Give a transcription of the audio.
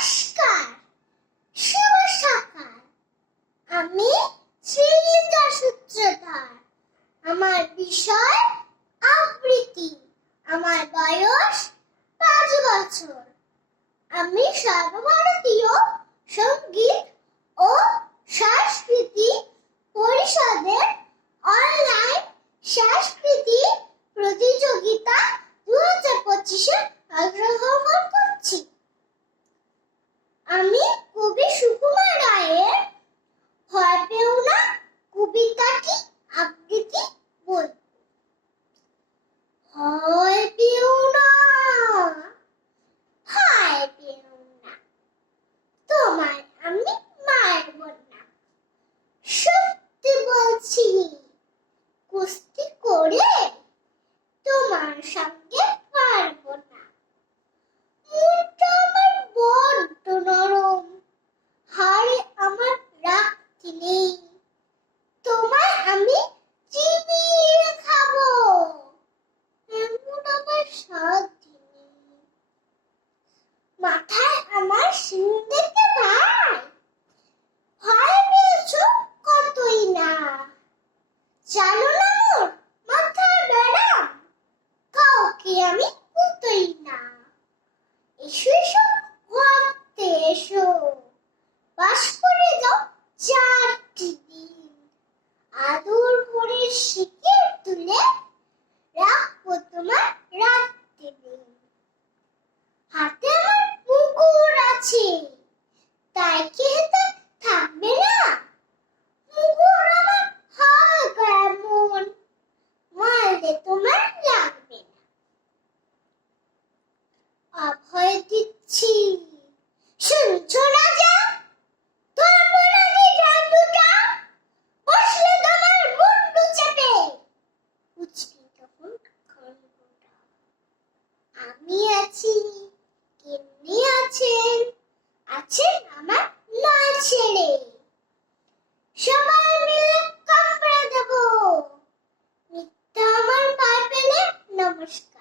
নমস্কার। শুভ সকাল। আমি শ্রীলিজা সূত্রধর। আমার বিষয় আবৃত্তি। আমার বয়স পাঁচ বছর। আমি সর্বভারতীয় সংগীত ও সংস্কৃতি পরিষদের অনলাইন সাংস্কৃতিক প্রতিযোগিতা দু হাজার পঁচিশে অংশগ্রহণ করছি। আমি কবি সুকুমার রায়ের ভয় পেও না, কবিতাটি আবৃত্তি বলব। ভয় পেও না, ভয় পেও না তোমার আমি মারব না। সত্যি বলছি, কুস্তি করে তোমার সঙ্গে মাথায় তাই কি হেতে থাকবে না। মুকুর আমার হয় কেমন মারলে তোমার লাগবে না। অভয় দিচ্ছি, শুনছো রাজা? আমি আছি। мамочка.